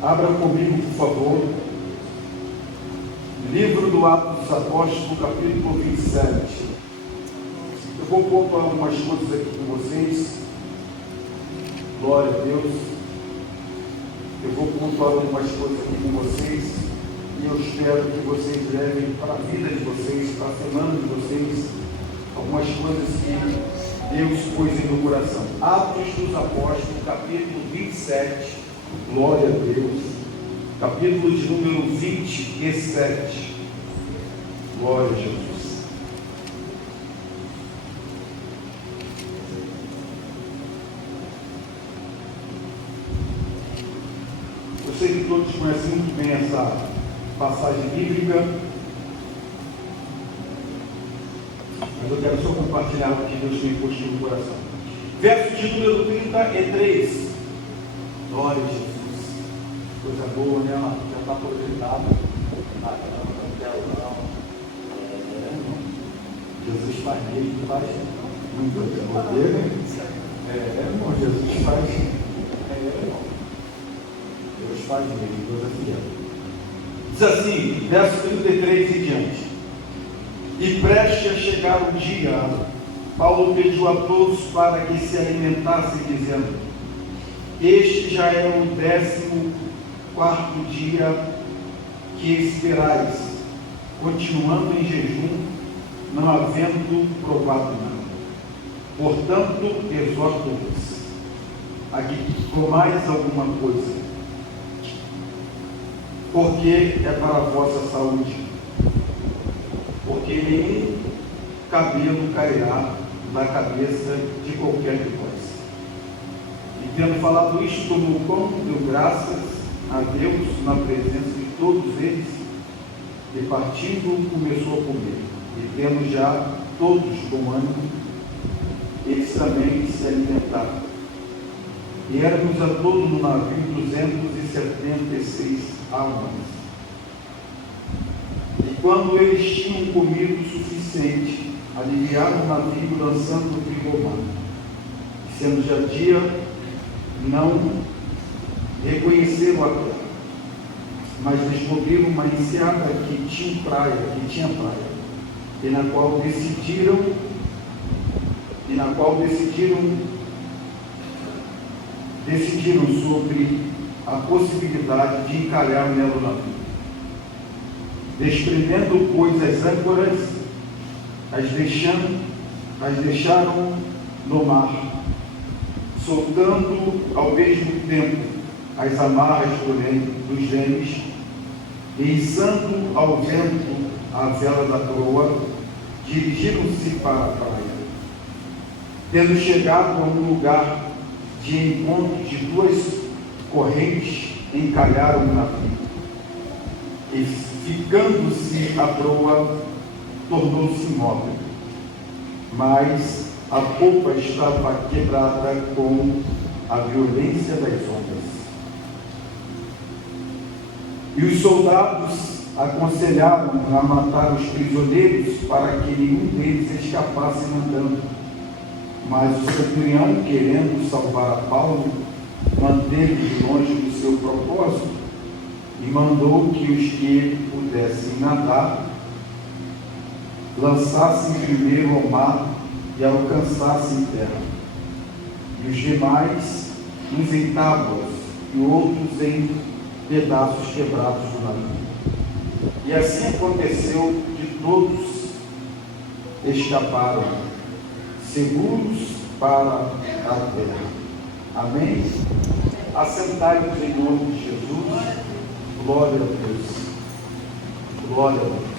Abra comigo, por favor, livro do Atos dos Apóstolos, capítulo 27. Eu vou pontuar algumas coisas aqui com vocês. Glória a Deus. Eu vou pontuar algumas coisas aqui com vocês e eu espero que vocês levem para a vida de vocês, para a semana de vocês, algumas coisas que Deus pôs em meu coração. Atos dos Apóstolos, capítulo 27. Glória a Deus. Capítulo de número 27. Glória a Jesus. Eu sei que todos conhecem muito bem essa passagem bíblica, mas eu quero só compartilhar o que Deus tem posto no coração. Verso de número 33. Glória a Jesus. Coisa boa, né? Ela já está projetada. Jesus faz meio que faz muito poder, né? Irmão, Jesus faz. Irmão. Deus faz meio, coisa fiel. Diz assim, verso 33 e diante. E prestes a chegar o dia, Paulo pediu a todos para que se alimentassem, dizendo: este já é o 14º dia que esperais, continuando em jejum, não havendo provado nada. Portanto, exorto-vos a que comais alguma coisa, porque é para a vossa saúde, porque nenhum cabelo cairá da cabeça de qualquer de vós. E tendo falado isto, tomou o pão, deu graças a Deus na presença de todos eles, e partindo começou a comer. E tendo já todos com ânimo, eles também se alimentaram. E éramos a todos no navio 276 almas. E quando eles tinham comido o suficiente, aliviaram o navio lançando o frigomar. E sendo já dia, não reconheceram a terra, mas descobriram uma enseada que tinha praia, e na qual decidiram sobre a possibilidade de encalhar nela o navio. Desprendendo, pois, as âncoras, as deixaram no mar, soltando ao mesmo tempo as amarras dos remes, e içando ao vento a vela da proa, dirigiram-se para a praia. Tendo chegado a um lugar de encontro de duas correntes, encalharam o navio, e ficando-se a proa, tornou-se imóvel, mas a polpa estava quebrada com a violência das ondas. E os soldados aconselharam a matar os prisioneiros para que nenhum deles escapasse nadando. Mas o centurião, querendo salvar a Paulo, manteve-o longe do seu propósito e mandou que os que pudessem nadar lançassem primeiro ao mar e alcançassem terra, e os demais uns em tábuas e outros em pedaços quebrados do navio. E assim aconteceu, de todos escaparam seguros para a terra. Amém? Assentai-vos em nome de Jesus. Glória a Deus. Glória a Deus.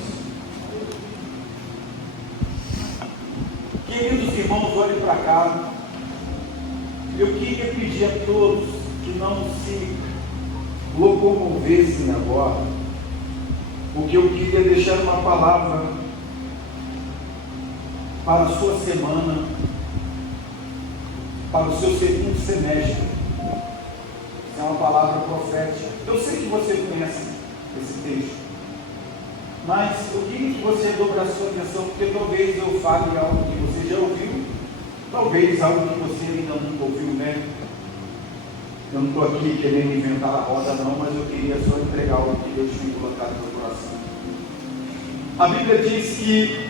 Queridos irmãos, olhem para cá. Eu queria pedir a todos que não se locomovessem agora, porque eu queria deixar uma palavra para a sua semana, para o seu segundo semestre. É uma palavra profética. Eu sei que você conhece esse texto, mas eu queria que você dobrasse sua atenção, porque talvez eu fale algo que você já ouviu, talvez algo que você ainda nunca ouviu, né? Eu não estou aqui querendo inventar a roda não, mas queria só entregar o que Deus tinha colocado no meu coração. A Bíblia diz que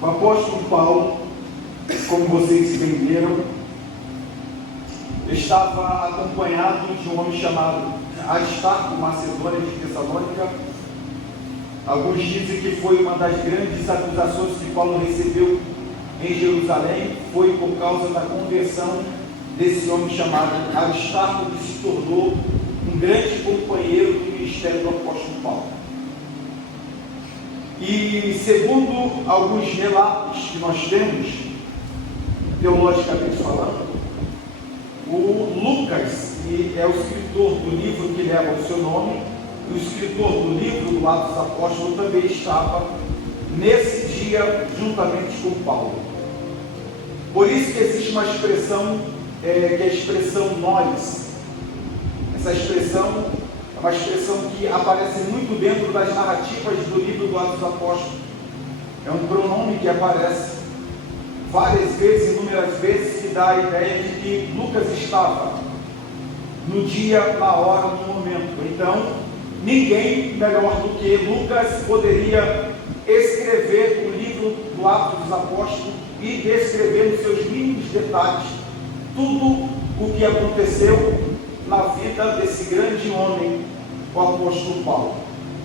o apóstolo Paulo, como vocês entenderam, estava acompanhado de um homem chamado Aristarco, Macedônia de Tessalônica. Alguns dizem que foi uma das grandes acusações que Paulo recebeu em Jerusalém, foi por causa da conversão desse homem chamado Aristarco, que se tornou um grande companheiro do ministério do apóstolo Paulo. E segundo alguns relatos que nós temos, teologicamente falando, o Lucas, que é o escritor do livro que leva o seu nome, e o escritor do livro do Atos dos Apóstolos também estava nesse dia juntamente com Paulo. Por isso que existe uma expressão, que é a expressão nós. Essa expressão é uma expressão que aparece muito dentro das narrativas do livro do Atos dos Apóstolos. É um pronome que aparece várias vezes, inúmeras vezes, que dá a ideia de que Lucas estava no dia, na hora, no momento. Então, ninguém melhor do que Lucas poderia escrever o livro do Atos dos Apóstolos e descrever nos seus mínimos detalhes tudo o que aconteceu na vida desse grande homem, o apóstolo Paulo.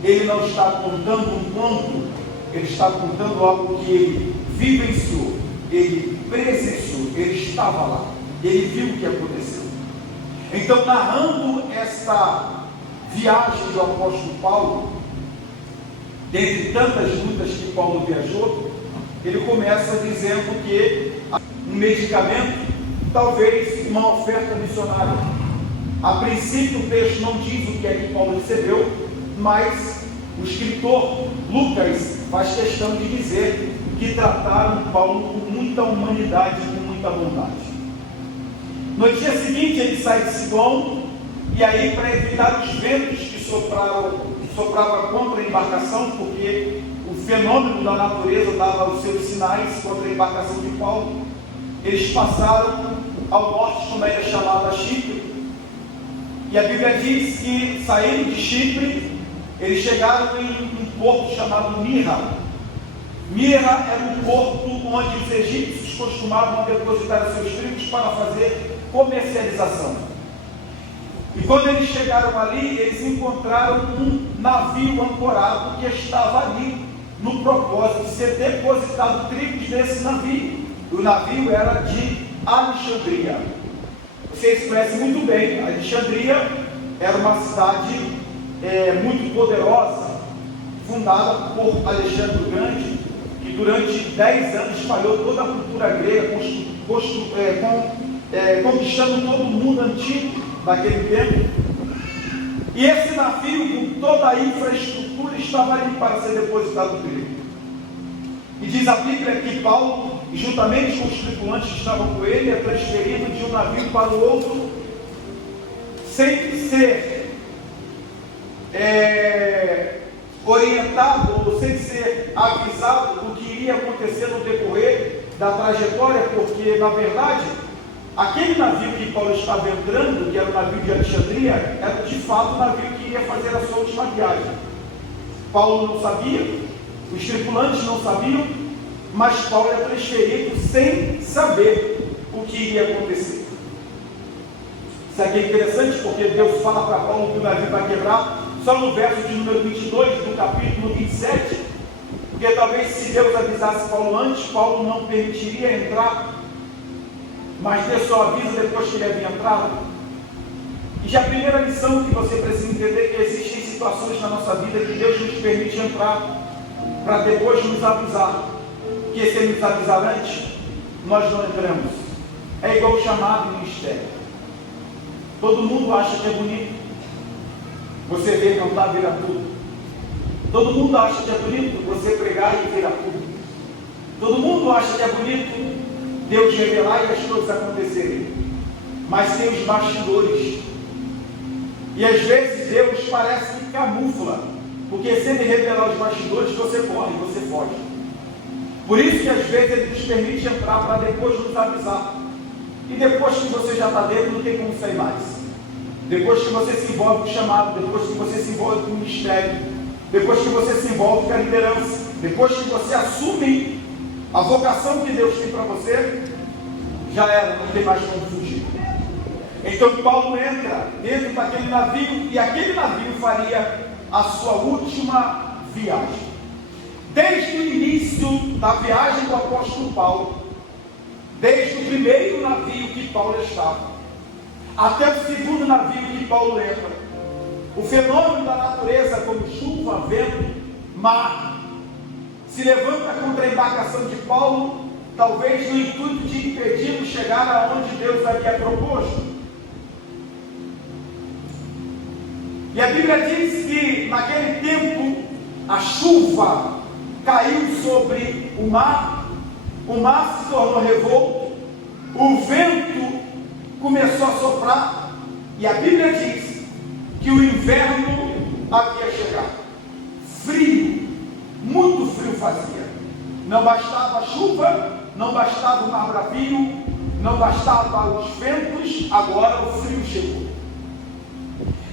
Ele não está contando um conto, ele está contando algo que ele vivenciou, ele presenciou, ele estava lá, ele viu o que aconteceu. Então, narrando esta viagem do apóstolo Paulo, dentre tantas lutas que Paulo viajou, ele começa dizendo que um medicamento, talvez uma oferta missionária. A princípio o texto não diz o que é que Paulo recebeu, mas o escritor Lucas faz questão de dizer que trataram Paulo com muita humanidade e com muita bondade. No dia seguinte ele sai de Sidom, e aí, para evitar os ventos que sopravam contra a embarcação, porque o fenômeno da natureza dava os seus sinais contra a embarcação de Paulo, eles passaram ao norte de uma ilha chamada Chipre. E a Bíblia diz que, saindo de Chipre, eles chegaram em um porto chamado Mirra. Mirra era um porto onde os egípcios costumavam depositar seus trigos para fazer comercialização. E quando eles chegaram ali, eles encontraram um navio ancorado que estava ali no propósito de ser depositado trigos nesse navio. O navio era de Alexandria. Vocês conhecem muito bem, Alexandria era uma cidade muito poderosa, fundada por Alexandre o Grande, que durante 10 anos espalhou toda a cultura grega, conquistando todo o mundo antigo daquele tempo. E esse navio, com toda a infraestrutura, estava ali para ser depositado no trigo. E diz a Bíblia que Paulo, juntamente com os tripulantes que estavam com ele, é transferido de um navio para o outro, sem ser orientado ou sem ser avisado do que iria acontecer no decorrer da trajetória, porque na verdade aquele navio que Paulo estava entrando, que era o navio de Alexandria, era de fato o navio que iria fazer a sua última viagem. Paulo não sabia, os tripulantes não sabiam, mas Paulo é transferido sem saber o que iria acontecer. Isso aqui é interessante, porque Deus fala para Paulo que o navio vai quebrar só no verso de número 22 do capítulo 27, porque talvez se Deus avisasse Paulo antes, Paulo não permitiria entrar, mas Deus só avisa depois que ele havia entrado. E já a primeira lição que você precisa entender é que existem situações na nossa vida que Deus nos permite entrar, para depois nos avisar, que se Ele nos avisar antes, nós não entramos. É igual o chamado e ministério. Todo mundo acha que é bonito você ver cantar, vira tudo. Todo mundo acha que é bonito você pregar e vira tudo. Todo mundo acha que é bonito Deus revelar e as coisas acontecerem. Mas tem os bastidores. E às vezes Deus parece que camufla, porque se Ele revelar os bastidores, você corre, você foge. Por isso que às vezes Ele nos permite entrar para depois nos avisar. E depois que você já está dentro, não tem como sair mais. depois que você se envolve com o chamado, depois que você se envolve com o ministério, depois que você se envolve com a liderança, depois que você assume a vocação que Deus tem para você, já era, não tem mais como fugir. Então Paulo entra dentro daquele navio, e aquele navio faria a sua última viagem. Desde o início da viagem do apóstolo Paulo, desde o primeiro navio que Paulo estava, até o segundo navio que Paulo entra, o fenômeno da natureza, como chuva, vento, mar, se levanta contra a embarcação de Paulo, talvez no intuito de impedi-lo chegar aonde Deus havia proposto. E a Bíblia diz que naquele tempo a chuva caiu sobre o mar se tornou revolto, o vento começou a soprar, e a Bíblia diz que o inverno havia chegado. Frio, muito frio fazia. Não bastava a chuva, não bastava o mar bravio, não bastava os ventos, agora o frio chegou.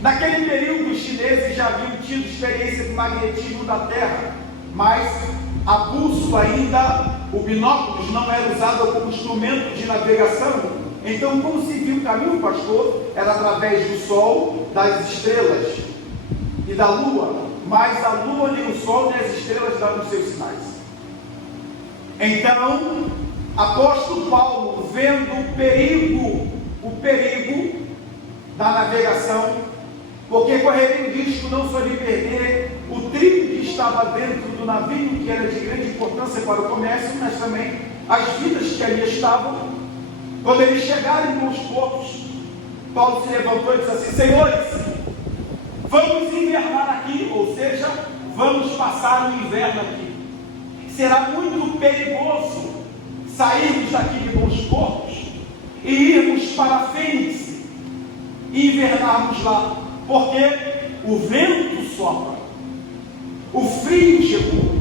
Naquele período, os chineses já haviam tido experiência com magnetismo da Terra, mas a bússola ainda, o binóculos não era usado como instrumento de navegação. Então, como se viu o caminho, pastor? Era através do sol, das estrelas e da lua, mas a lua nem o sol nem as estrelas davam os seus sinais. Então, apóstolo Paulo, vendo o perigo da navegação, porque correria o risco não só de perder o trigo que estava dentro do navio, que era de grande importância para o comércio, mas também as vidas que ali estavam. Quando eles chegaram em bons portos, Paulo se levantou e disse assim: senhores, vamos invernar aqui, ou seja, vamos passar o inverno aqui. Será muito perigoso sairmos daqui de bons portos e irmos para Fênix e invernarmos lá, porque o vento sopra, o frio chegou,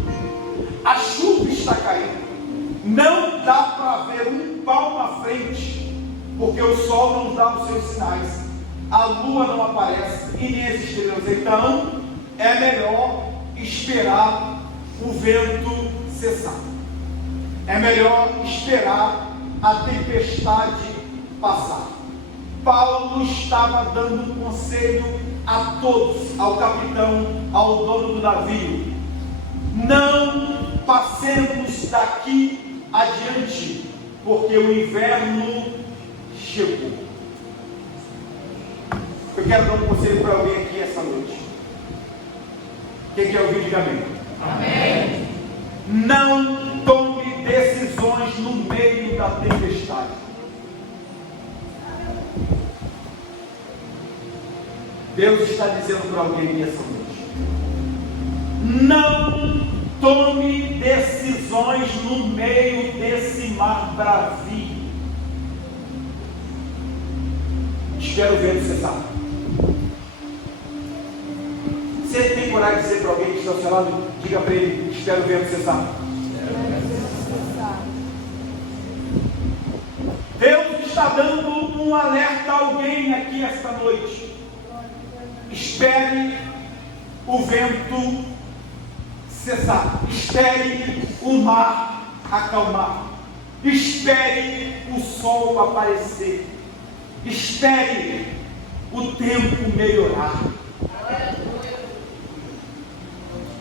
a chuva está caindo, não dá para ver um palmo à frente, porque o sol não dá os seus sinais, a lua não aparece e nem as estrelas. Então é melhor esperar o vento cessar, é melhor esperar a tempestade passar. Paulo estava dando um conselho a todos, ao capitão, ao dono do navio: não passemos daqui adiante, porque o inverno chegou. Eu quero dar um conselho para alguém aqui essa noite. Quem quer ouvir, diga amém. Amém. Não tome decisões no meio da tempestade. Deus está dizendo para alguém essa noite: não tome decisões no meio desse mar bravio. Espero o vento cessar. Você tem coragem de dizer para alguém que está ao seu lado? Diga para ele: espero o vento cessar. Deus está dando um alerta a alguém aqui esta noite. Espere o vento cessar, espere o mar acalmar, espere o sol aparecer, espere o tempo melhorar.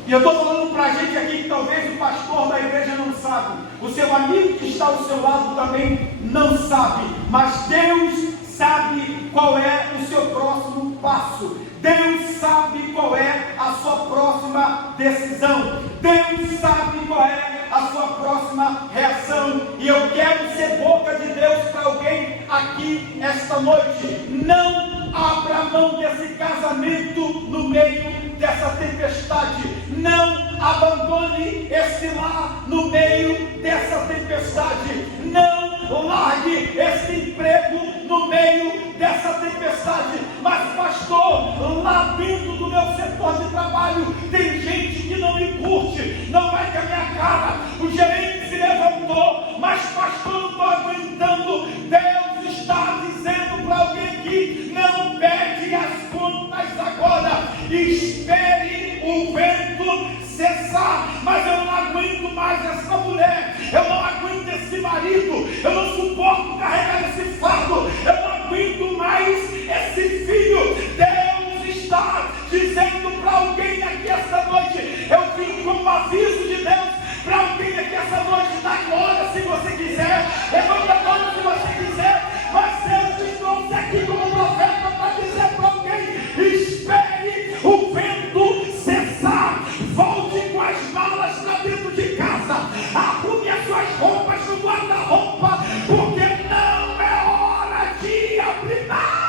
E eu estou falando para a gente aqui que talvez o pastor da igreja não sabe, o seu amigo que está ao seu lado também não sabe, mas Deus sabe qual é o seu próximo passo. Deus sabe qual é a sua próxima decisão. Deus sabe qual é a sua próxima reação. E eu quero ser boca de Deus para alguém aqui esta noite. Não abra mão desse casamento no meio dessa tempestade. Não abandone esse lar no meio dessa tempestade. Não largue esse emprego no meio dessa tempestade. Mas pastor, lá dentro do meu setor de trabalho tem gente que não me curte, não vai com a minha cara. O gerente se levantou, mas pastor, não estou aguentando. Deus está dizendo dizendo para alguém aqui: não pegue as contas agora, espere o vento cessar. Mas eu não aguento mais essa mulher, eu não aguento esse marido, eu não suporto carregar esse fardo, eu não aguento mais esse filho. Deus está dizendo para alguém aqui essa noite, eu vim como um aviso de Deus para alguém aqui essa noite: dá glória se você quiser, levanta a mão se você quiser, mas Deus te trouxe aqui como profeta para dizer para alguém: espere o vento cessar, volte com as malas para dentro de casa, arrume as suas roupas no guarda-roupa, porque não é hora de abrir mão.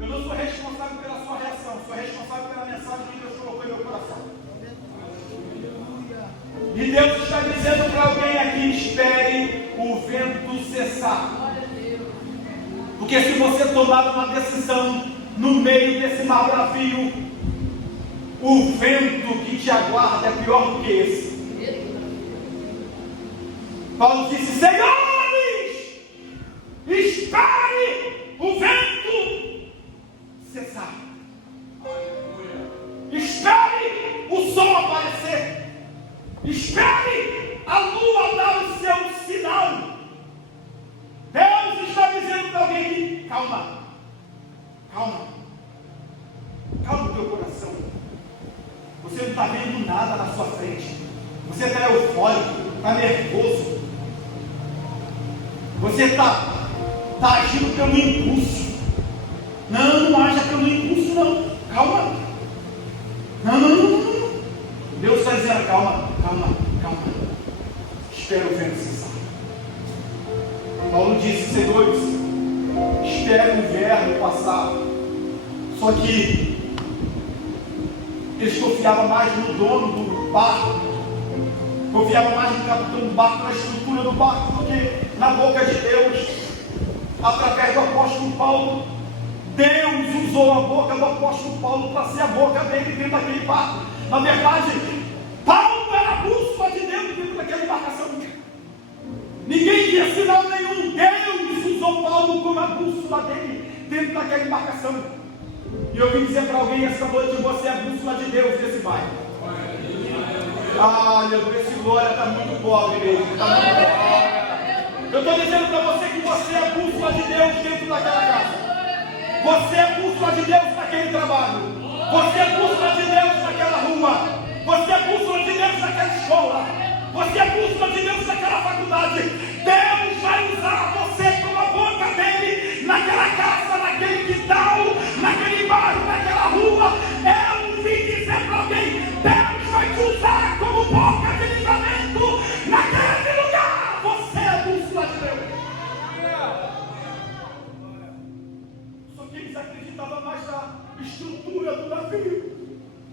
Eu não sou responsável pela sua reação, sou responsável pela mensagem que Deus colocou em meu coração. E Deus está dizendo para alguém aqui: espere o vento cessar. Porque se você tomar uma decisão no meio desse mar bravio, o vento que te aguarda é pior do que esse. Paulo disse: senhores, espere o vento cessar. Espere o sol aparecer. Espere a lua dar o seu sinal. Deus está dizendo para alguém aqui: calma, calma, calma o teu coração. Você não está vendo nada na sua frente, você está eufórico, está nervoso, você está agindo pelo impulso. Não haja pelo impulso, não. Calma. Não. Deus está dizendo: calma. Espera o vento cessar. Paulo disse: senhores, espera o inverno passar. Só que eles confiavam mais no dono do barco, confiavam mais no capitão do barco, na estrutura do barco, do que na boca de Deus. Através do apóstolo Paulo, Deus usou a boca do apóstolo Paulo para ser a boca dele dentro daquele barco. Na verdade, Paulo era a bússola de Deus dentro daquela embarcação. Ninguém via sinal nenhum. Deus usou Paulo como a bússola dele dentro daquela embarcação. E eu vim dizer para alguém essa noite: você é a bússola de Deus nesse bairro. Meu Deus, esse glória está muito pobre mesmo. Eu estou dizendo para você que você é a bússola de Deus dentro daquela casa. Você é a bússola de Deus naquele trabalho. Você é a bússola de Deus naquela rua. Você é a bússola de Deus naquela escola. Você é a bússola de Deus naquela faculdade. Deus vai usar você como a boca dele naquela casa, naquele quintal, naquele bairro, naquela rua. Eu vim dizer para alguém: Deus vai te usar como boca de livramento naquele lugar. Você é a bússola de Deus. Só que eles acreditavam mais na estrutura do navio,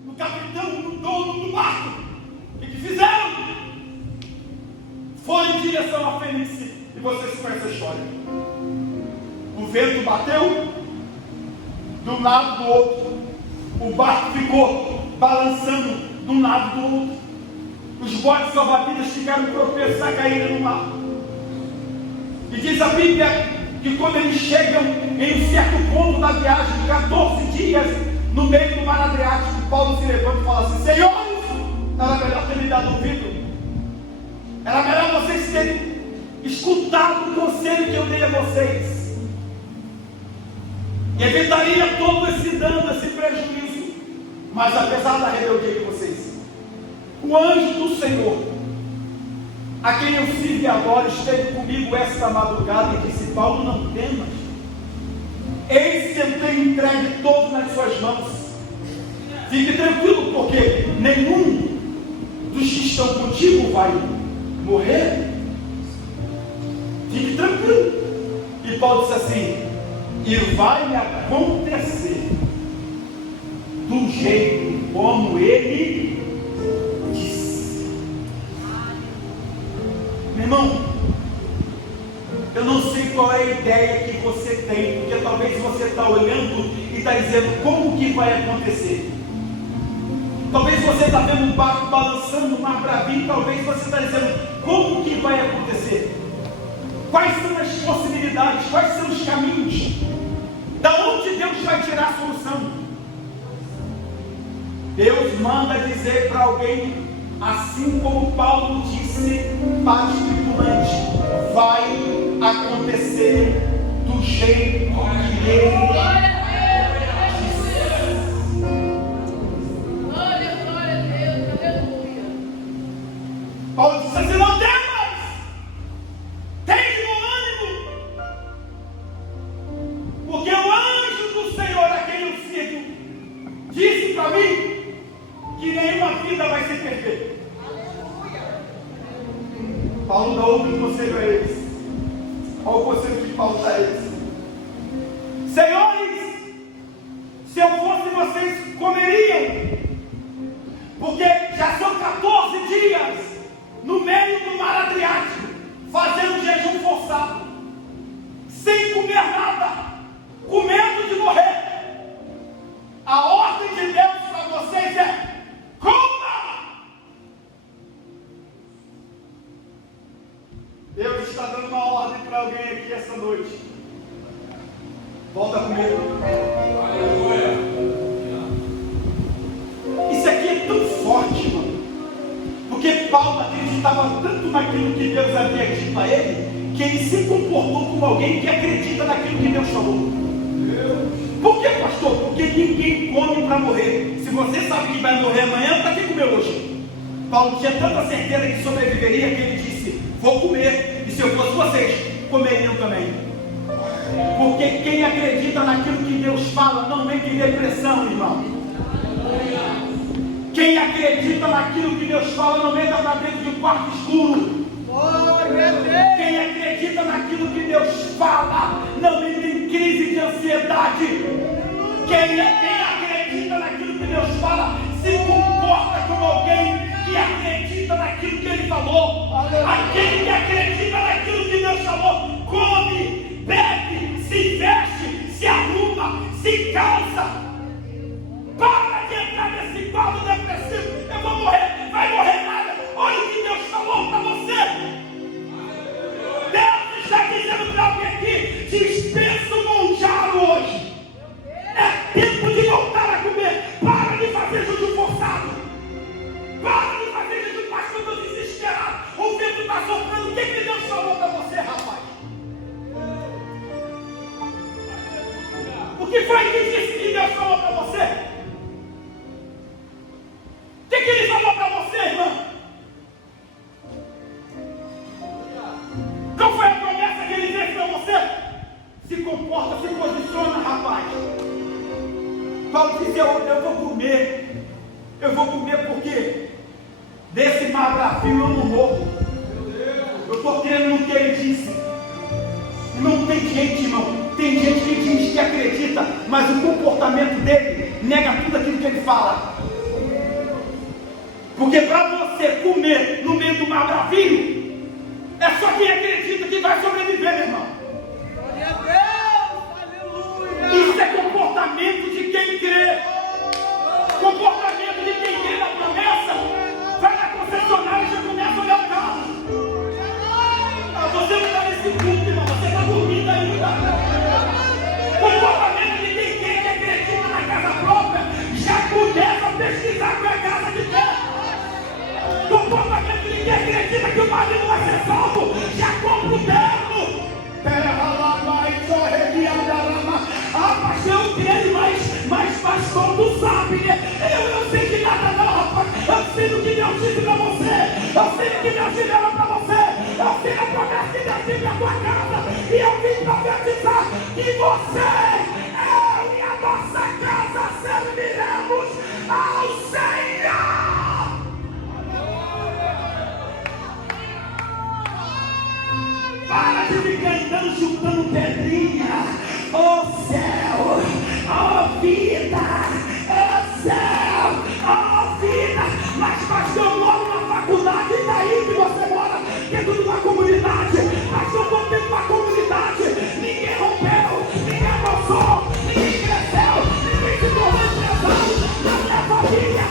no capitão, no dono do barco. O que fizeram? Foram em direção a Fênix. E vocês conhecem a história. O vento bateu de um lado do outro. O barco ficou balançando de um lado do outro. Os botes salva-vidas ficaram propensos a cair no mar. E diz a Bíblia que quando eles chegam em um certo ponto da viagem, 14 dias no meio do mar Adriático, Paulo se levanta e fala assim: senhores, era melhor ter me dado ouvido. Era melhor vocês terem escutado o conselho que eu dei a vocês. E evitaria todo esse dano, esse prejuízo. Mas apesar da rebeldia de vocês, o anjo do Senhor, a quem eu sirvo e adoro, esteve comigo esta madrugada e disse: Paulo, não temas. Eis que eu tenho entregue todos nas suas mãos. Fique tranquilo, porque nenhum dos que estão contigo vai morrer. Fique tranquilo. E Paulo disse assim: e vai me acontecer do jeito como ele disse. Meu irmão, eu não sei qual é a ideia que você tem, porque talvez você está olhando e está dizendo: como que vai acontecer? Talvez você está vendo um barco balançando, um mar bravinho. Talvez você está dizendo: como que vai acontecer? Quais são as possibilidades? Quais são os caminhos? Da onde Deus vai tirar a solução? Deus manda dizer para alguém, assim como Paulo disse para os tripulantes: vai acontecer do jeito que ele disse. Paulo disse assim: não temas, tem bom ânimo, porque o anjo do Senhor a quem eu sirvo disse para mim que nenhuma vida vai se perder. Paulo dá outro conselho a eles. Qual o conselho que Paulo dá a eles? Senhores, se eu fosse vocês comeriam, porque já são 14 dias no meio do mar Adriático, fazendo jejum forçado, sem comer nada, com medo de morrer. A ordem de Deus para vocês é: coma! Deus está dando uma ordem para alguém aqui essa noite. Volta comigo. Aleluia. Isso aqui é tão forte, mano. Porque Paulo acreditava tanto naquilo que Deus havia dito a ele, que ele se comportou como alguém que acredita naquilo que Deus falou. Por que, pastor? Porque ninguém come para morrer. Se você sabe que vai morrer amanhã, para que comer hoje? Paulo tinha tanta certeza que sobreviveria que ele disse: vou comer, e se eu fosse vocês, comeriam também. Porque quem acredita naquilo que Deus fala não entra em depressão, irmão. Quem acredita naquilo que Deus fala não entra para dentro de um quarto escuro. Quem acredita naquilo que Deus fala não entra em crise de ansiedade. Quem acredita naquilo que Deus fala se comporta como alguém que acredita naquilo que Ele falou. Aquele que acredita naquilo que Deus falou come, bebe, se veste, se arruma, se calça. Para de entrar nesse quadro depressivo. Eu vou morrer, vai morrer nada. Olha o que Deus falou para você. Deus está dizendo para alguém aqui: dispensa o monjaro hoje. É tempo de voltar a comer. Para de fazer jejum forçado. Para de fazer jejum, pastor, eu estou desesperado. O vento está soprando. O que Deus falou para você, rapaz? O que foi que disse que Deus falou para você? O que Ele falou para você, irmão? Qual foi a promessa que Ele fez para você? Se comporta, se posiciona, rapaz. Paulo disse: eu vou comer. Eu vou comer porque desse mar bravio eu não morro. Eu estou crendo no que Ele disse. Não tem gente, irmão. Tem gente que diz que acredita, mas o comportamento dele nega tudo aquilo que ele fala. Porque para você comer no meio do mar bravio, é só quem acredita que vai sobreviver, meu irmão. Glória a Deus, aleluia. Isso é comportamento de quem crê. Comportamento de quem crê na promessa. Vai na concessionária e já começa a olhar o carro. Você não está nesse culto, irmão. Você está dormindo ainda. Comportamento de quem crê, que acredita na casa própria, já começa a pesquisar com a casa de Deus. Comportamento de quem acredita que o marido vai ser salvo, já compra o terno. Ah, pastor, eu creio, mas pastor, tu sabe, né? Eu sei que nada não, rapaz. Eu sei do que Deus disse pra você. Eu sei do que Deus liberou pra você. Eu sei a promessa que Deus disse pra tua casa. E eu vim profetizar que você, eu e a nossa casa serviremos ao Senhor. Para de ficar andando chutando pedrinha. Ó céu, ó vida, ó céu, ó vida. Mas pastor, eu moro na faculdade. E daí que você mora dentro de uma comunidade? Pastor, eu estou dentro de uma comunidade. Ninguém rompeu, ninguém avançou, ninguém cresceu, ninguém se tornou empresário. Na minha família,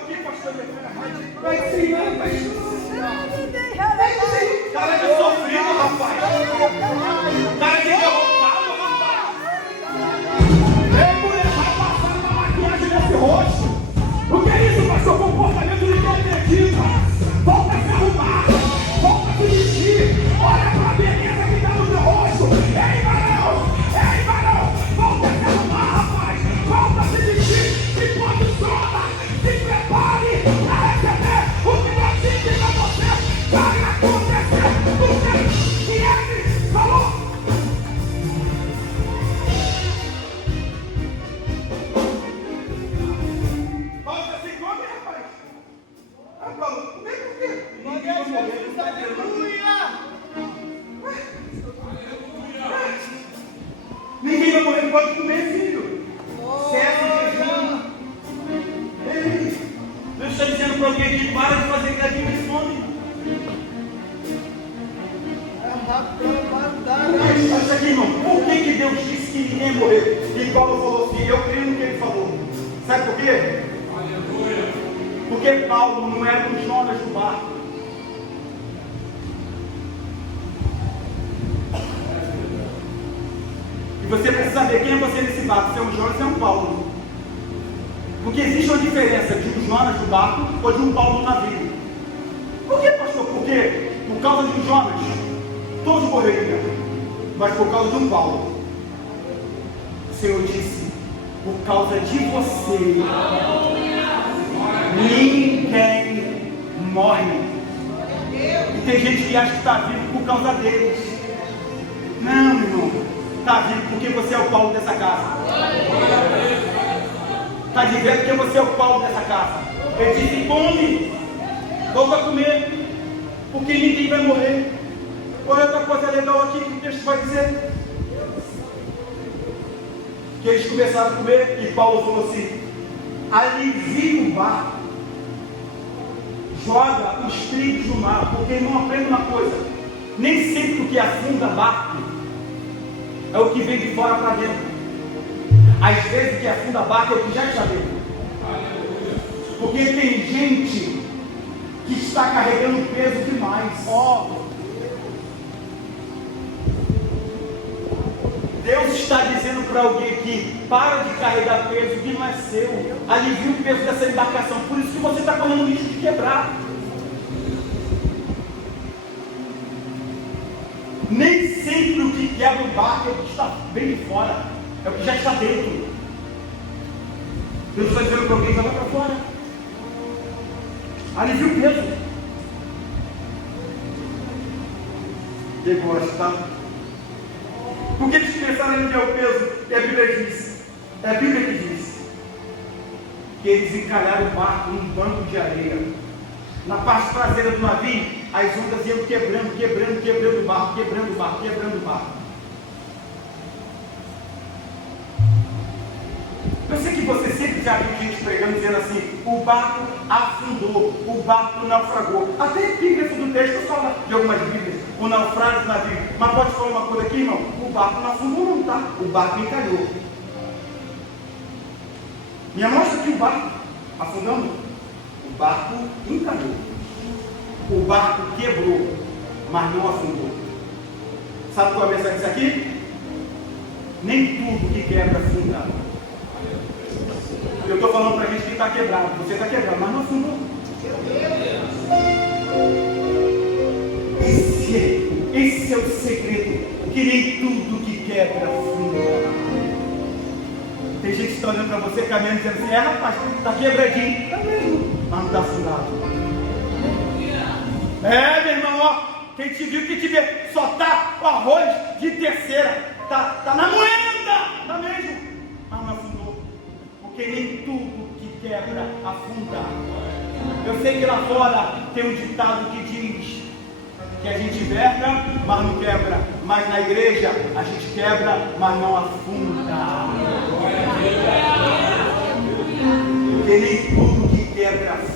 aqui, pastor. Vai sim, vai sim. Cara de sofrido, rapaz. Cara de derrotado, rapaz. Ei, mulher, vai passar uma maquiagem nesse rosto. O que é isso, pastor? Comportamento de quem acredita. Volta a se arrumar. Volta a se vestir. Olha para a beleza que está no teu rosto. Ei, varão. Volta a se arrumar, rapaz. Volta a se vestir. Se posiciona. Se prepare para receber o que Deus disse para você. Vai acontecer o que ele falou. Volta a se comer, rapaz. Ah, Paulo, como é que é? Ninguém vai morrer, não está ninguém vai morrer, pode comer, filho. Certo, jejum. Ei, Deus está dizendo para alguém aqui, para de fazer gradinho de fome. Olha isso aqui, irmão. Por que Deus disse que ninguém ia morrer? E Paulo falou assim, eu creio no que ele falou. Sabe por quê? Porque Paulo não era um Jonas do barco. E você precisa saber quem é você nesse barco, se é um Jonas ou é um Paulo. Porque existe uma diferença de um Jonas do barco ou de um Paulo do navio. Por que, pastor? Porque por causa de um Jonas, todos morreriam. Mas por causa de um Paulo, o Senhor disse, por causa de você, ninguém morre. E tem gente que acha que está vivo por causa deles. Não, irmão. Está vivo porque você é o Paulo dessa casa. Está vivendo porque você é o Paulo dessa casa. Ele disse, come, volta a comer, porque ninguém vai morrer. Olha outra coisa legal aqui que o texto vai dizer. Que eles começaram a comer e Paulo falou assim, alivia o barco, joga os trilhos no mar, porque irmão, aprenda uma coisa, nem sempre o que afunda barco é o que vem de fora para dentro. Às vezes o que afunda barco é o que já está dentro. Porque tem gente que está carregando peso demais. Deus está dizendo para alguém aqui, para de carregar peso que não é seu. Alivia o peso dessa embarcação. Por isso que você está correndo risco de quebrar. Nem sempre o que quebra o barco é o que está bem de fora, é o que já está dentro. Deus está dizendo para alguém, vai para fora. Alivia o peso. Quem gosta? Por que eles começaram a aliviar o peso? É a Bíblia que diz que eles encalharam o barco num banco de areia. Na parte traseira do navio, as ondas iam quebrando o barco, quebrando o barco. Eu sei que você sempre já viu gente pregando dizendo assim, o barco afundou, o barco naufragou. Até a epígrafe do texto fala de algumas bíblias, o naufrágio do navio. Mas pode falar uma coisa aqui, irmão? O barco não afundou não, tá? O barco encalhou. Me mostra aqui o barco afundando. O barco encalhou. O barco quebrou, mas não afundou. Sabe qual é a mensagem disso aqui? Nem tudo que quebra afunda. Eu estou falando para a gente que está quebrado. Você está quebrado, mas não afundou. Esse é o segredo. Que nem tudo que quebra afunda. Tem gente que está olhando para você caminhando dizendo assim, rapaz, está quebradinho. Está mesmo, mas não está afundado. Meu irmão, ó, quem te viu, quem te vê, só está o arroz de terceira. Tá na moeda, tá mesmo, mas não afundou. Porque nem tudo que quebra afunda. Eu sei que lá fora tem um ditado que diz que a gente verga, mas não quebra. Mas na igreja a gente quebra, mas não afunda. Porque nem tudo que quebra afunda.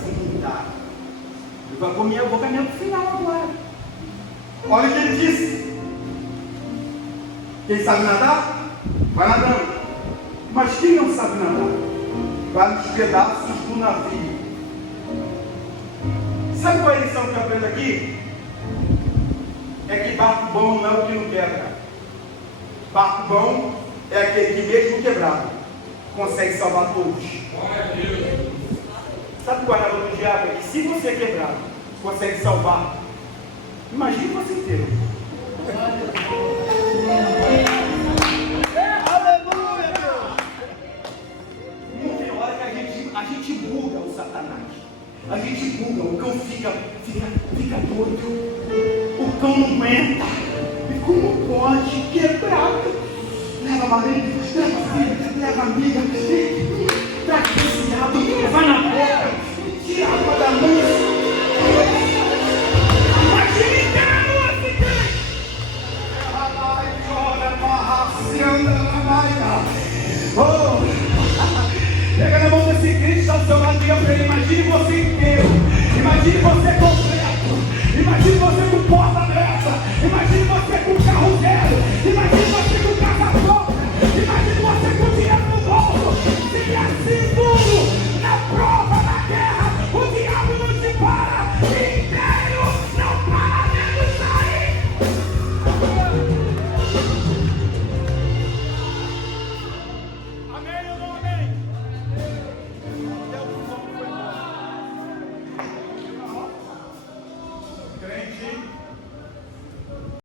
Eu vou caminhar para o final agora. Olha o que ele disse. Quem sabe nadar, vai nadando. Mas quem não sabe nadar, vai nos pedaços do navio. Sabe qual é a lição que eu aprendo aqui? É que barco bom não é o que não quebra. Barco bom é aquele que mesmo quebrado consegue salvar todos. Sabe qual é a razão do diabo? É que se você quebrado consegue salvar, imagine você inteiro. Aleluia, Deus! Não tem hora que a gente buga o Satanás. A gente buga, o cão fica doido. O cão não aguenta. E como pode? Quebrado. Leva marido, leva filho, leva amiga. Tá viciado, vai na boca. Tira a água da mão. Imagina inteiro assim. Pega na mão desse Cristo, está do seu lado, diga para ele, imagine você inteiro, imagine você completo, imagine você com porta aberta, imagine você com carro zero, imagine